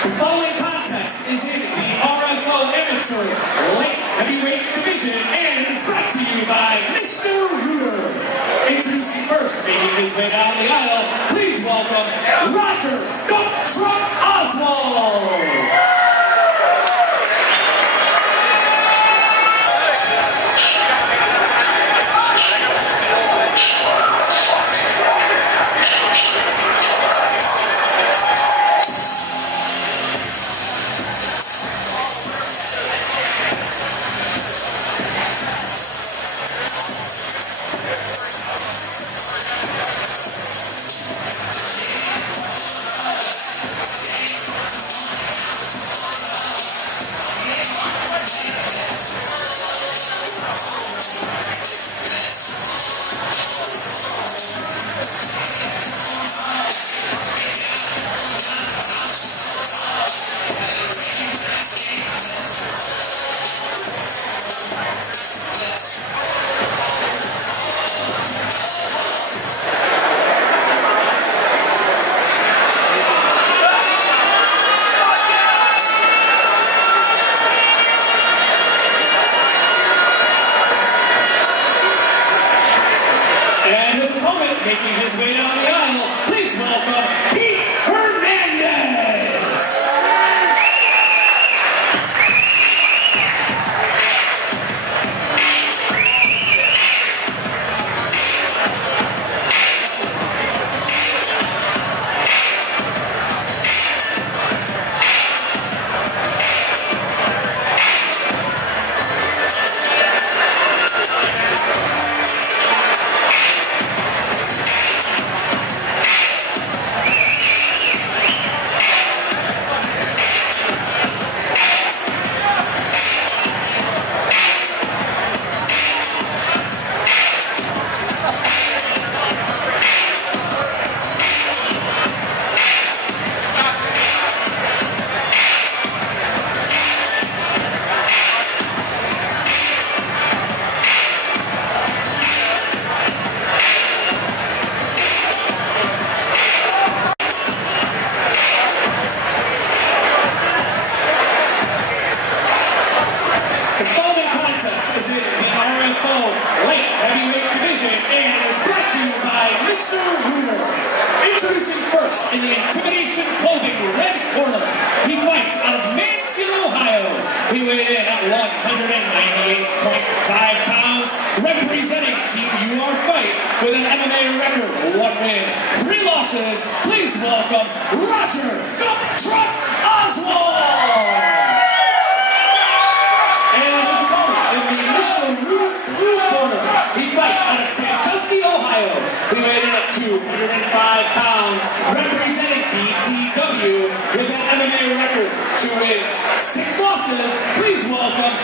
The following contest is in the RFO Amateur Light Heavyweight Division and it is brought to you by Mr. Rooter. Introducing first, making his way down the aisle, please welcome Roger Dump Truck Oswalt. And his opponent, making his way down the aisle, please welcome Hernandez. The following contest is in the RFO Light Heavyweight Division and is brought to you by Mr. Rooter. Introducing first in the Intimidation Clothing Red Corner, he fights out of Mansfield, Ohio. He weighed in at 198.5 pounds, representing Team UR Fight with an MMA record, 1 win, 3 losses. Please welcome Roger Dump Truck Oswalt. He fights out of Sandusky, Ohio. He weighed in at 205 pounds, representing BTW with an MMA record, 2 wins, 6 losses. Please welcome